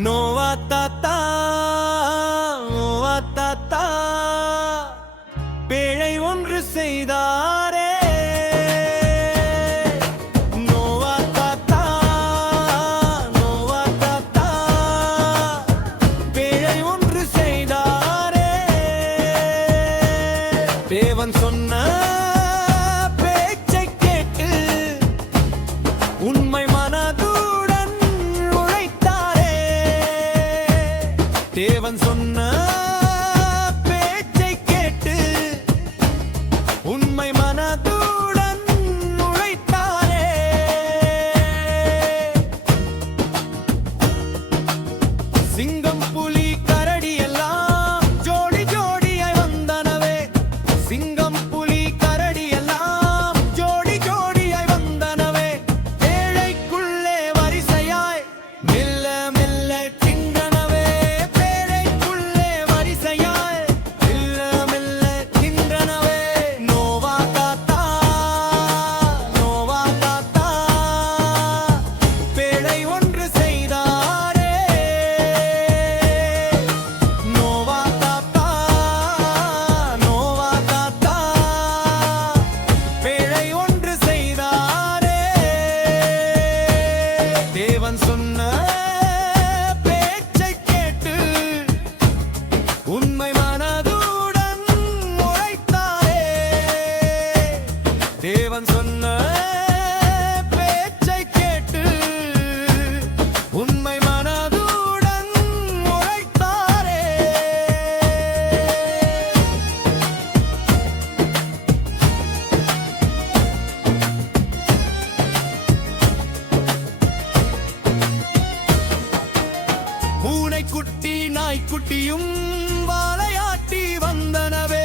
நோவா தாத்தா நோவா தாத்தா பிழை ஒன்று செய்தாரே. நோவா தாத்தா நோவா தாத்தா பிழை ஒன்று செய்தாரே. தேவன் சொன்ன பேச்சை கேட்டு உண்மை மனதுடன் உழைத்தாரே. தேவன் சொன்ன பேச்சை கேட்டு உண்மை மனதுடன் உழைத்தாரே. சிங்கம் புலி கரடி எல்லாம் ஜோடி ஜோடியாய் வந்தனவே. சிங்கம் புலி கரடி எல்லாம் ஜோடி ஜோடியாய் வந்தனவே. ஏழைக்குள்ளே வரிசையாய் மெல்ல மெல்ல தின்றனவே. பேழைக்குள்ளே வரிசையாய் மெல்ல மெல்ல தின்றனவே. நோவா தாத்தா நோவா தாத்தா பேழை ஒன்று செய்தாரே. நோவா தாத்தா நோவா தாத்தா பேழை ஒன்று செய்தாரே. தேவன் சொன்ன பேச்சை கேட்டு உண்மை மனதுடன் உழைத்தாரே. தேவன் சொன்ன பேச்சை கேட்டு உண்மை மனதுடன் உழைத்தாரே. பூனைக்குட்டி நாய்க்குட்டியும் வாழையாட்டி வந்தனவே.